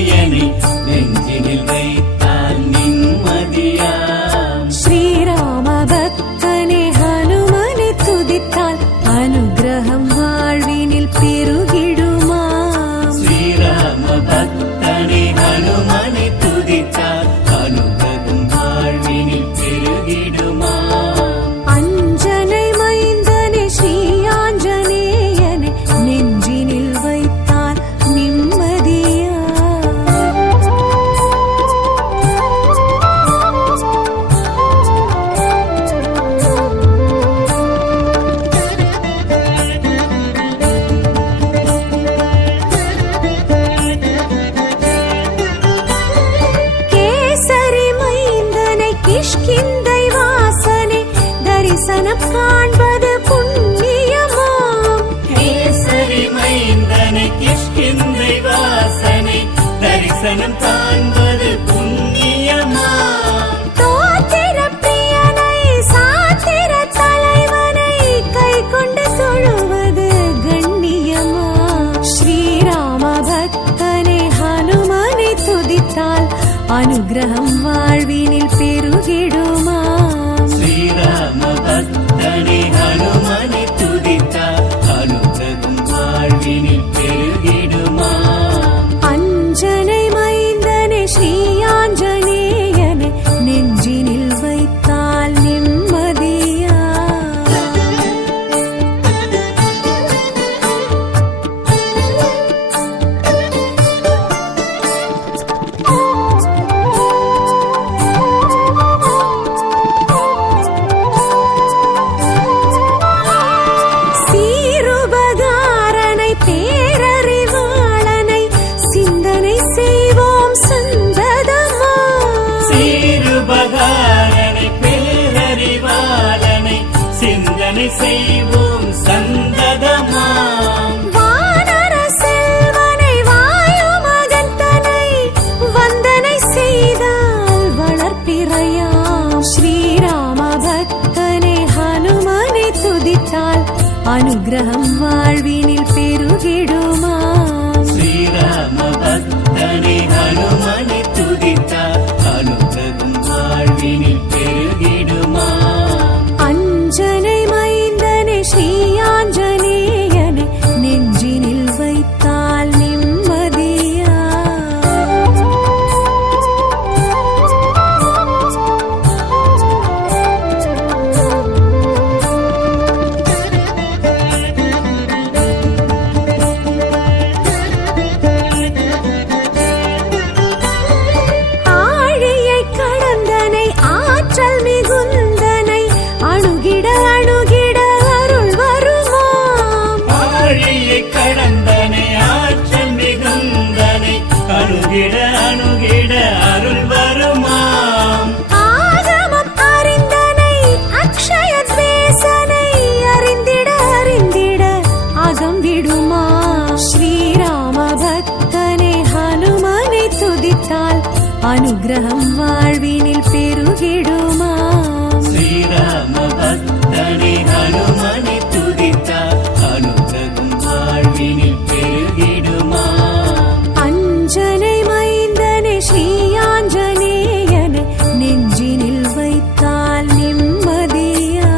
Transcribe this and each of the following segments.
ஆஞ்சநேயனை நெஞ்சினில் வைத்தால் நிம்மதியாம். ஸ்ரீராம பக்தனே ஹனுமனை துதித்தால் அனுகிரகம் வாழ்வினில் பெருகிடுமாம். ஸ்ரீராம பக்தனே ஹனுமனை துதித்தால் அனுகிரகம் வாழ்வினில் பெருகிடுமாம். அஞ்சனை மைந்தனே ஸ்ரீ ஆஞ்சநேயனை நெஞ்சினில் வைத்தால் நிம்மதியா. கேசரி மைந்தனை கிஷ்கிந்தை வாசனை தரிசனம் காண்பது புண்ணியமாம். கேசரி மைந்தனை கிஷ்கிந்தை வாசனை தரிசனம் காண்பது புண்ணியமாம். தோத்திர பிரியனை சாத்திர தலைவனை கை கொண்டு தொழுவது கண்ணியமா. ஸ்ரீராம பக்தனை ஹனுமனை துதித்தால் அனுகிரகம் வாழ்வினில் பெருகிடுமாம். ஸ்ரீராம பக்தனே ஹனுமனை துதித்தால் அனுகிரகம் வாழ்வினில் பெருகிடுமாம். அஞ்சனை மைந்தனே ஸ்ரீ ஆஞ்சநேயனை நெஞ்சினில் வைத்தால் நிம்மதியா. சீருபகாரனை பேரறிவாளனை சிந்தனை செய்வோம் சந்ததமா. சீருபகாரனை பேரறிவாளனை சிந்தனை செய்வோம் சந்ததமாம். வானர செல்வனை வாயு மகந்தனை வந்தனை செய்தால் வளர்ப்பிறையாம். ஸ்ரீராம பக்தனை ஹனுமனை துதித்தால் அனுகிரகம் வாழ்வினில் பெருகிடுமாம். ஸ்ரீராம பக்தனே ஹனுமனை துதித்தால் அனுகிரகம் வாழ்வினில் பெருகிடுமாம். அஞ்சனை மைந்தனே ஸ்ரீ ஆஞ்சநேயனை நெஞ்சினில் வைத்தால் நிம்மதியா. ஆழியை கடந்தனை ஆற்றல் மிகுந்தனை அணுகிட அணுகிட அருள் வருமாம். ஆழியை கடந்தனை ஆற்றல் மிகுந்தனை அணுகிட அணுகிட அருள் வருமாம். ஆகமம் அறிந்தனை அக்ஷய தேசனை அறிந்திட அறிந்திட அகம் விடுமா. ஸ்ரீராம பக்தனை ஹனுமனை துதித்தால் அனுகிரகம் வாழ்வினில் பெருகிடுமாம். ஸ்ரீராம பக்தனே ஹனுமனை துதித்தால் அனுகிரகம் வாழ்வினில் பெருகிடுமாம். அஞ்சனை மைந்தனை ஸ்ரீ ஆஞ்சநேயனை நெஞ்சினில் வைத்தால் நிம்மதியா.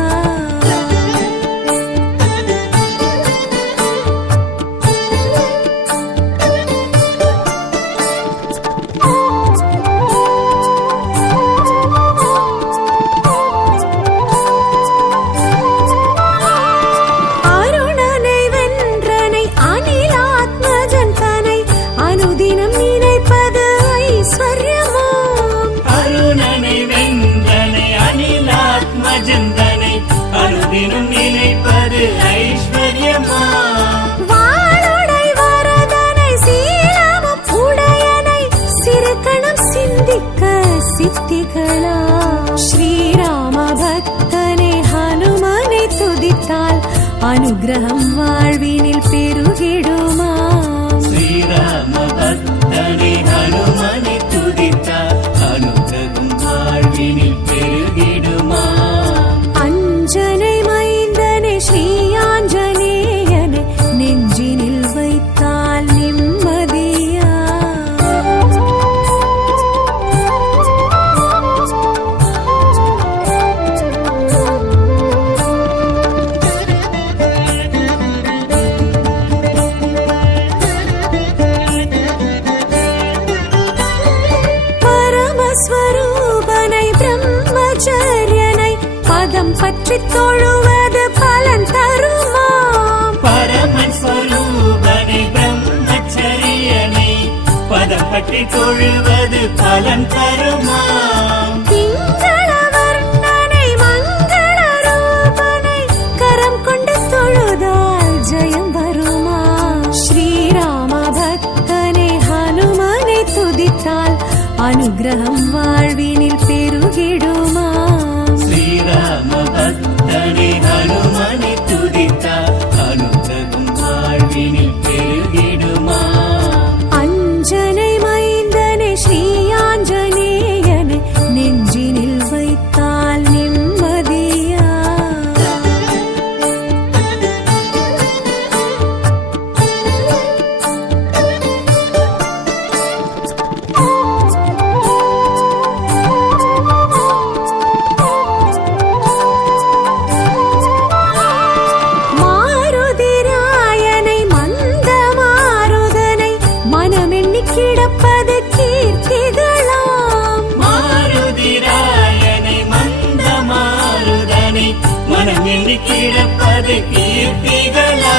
அருணனை வென்றனை அனிலாத்மஜன் தனை அனுதினம் நினைப்பது ஐஸ்வர்யமாம். அருணனை வென்றனை அனிலாத்மஜந்தனை அனுதினம் நினைப்பது ஐஸ்வர்யமாம். வாளுடை வரதனை சீலமும் உடையனை சிறுகணம் சிந்திக்க சித்திகளா. ஸ்ரீராம பக்தனை ஹனுமனை துதித்தால் அனுகிரகம் வாழ்வினில் பெருகிடுமாம். ஸ்ரீராம பக்தனை ஹனுமனை துதித்தால் அனுகிரகம் வாழ்வினில் பெருகிடுமாம். அஞ்சனை மைந்தனை ஸ்ரீ ஆஞ்சநேயனை நெஞ்சினில் வைத்தால் நிம்மதியா. ஸ்வரூபனை பிரம்மச்சரியனை பதம் பற்றி தொழுவது பலன் தருமாம். பரமன் ஸ்வரூபனை பிரம்மச்சரியனை பதம் பற்றி தொழுவது பலன் தருமாம். திங்கள வர்ணனை மங்கள ரூபனை கரம் கொண்டு தொழுதால் ஜெயம் வருமா. ஸ்ரீராம பக்தனை ஹனுமனை துதித்தால் அனுகிரகம் வாழ்வினில் பெருகிடுமா. ஸ்ரீராம பக்தனை ஹனுமனை துதித்தார் அனுகிரகம் வாழ்வினில் பெருகிடுமா. அஞ்சனை மைந்தனை ஸ்ரீ ஆஞ்சநேயனை நெஞ்சினில் வைத்தால் நிம்மதியா. மாருதிராயனை மந்த மாருதனை மனமெண்ணி கிடப்பது கீர்த்திகளாம். மாருதிராயனை மந்த மாருதனை மனம் எண்ணி கிடப்பது கீர்த்திகளா.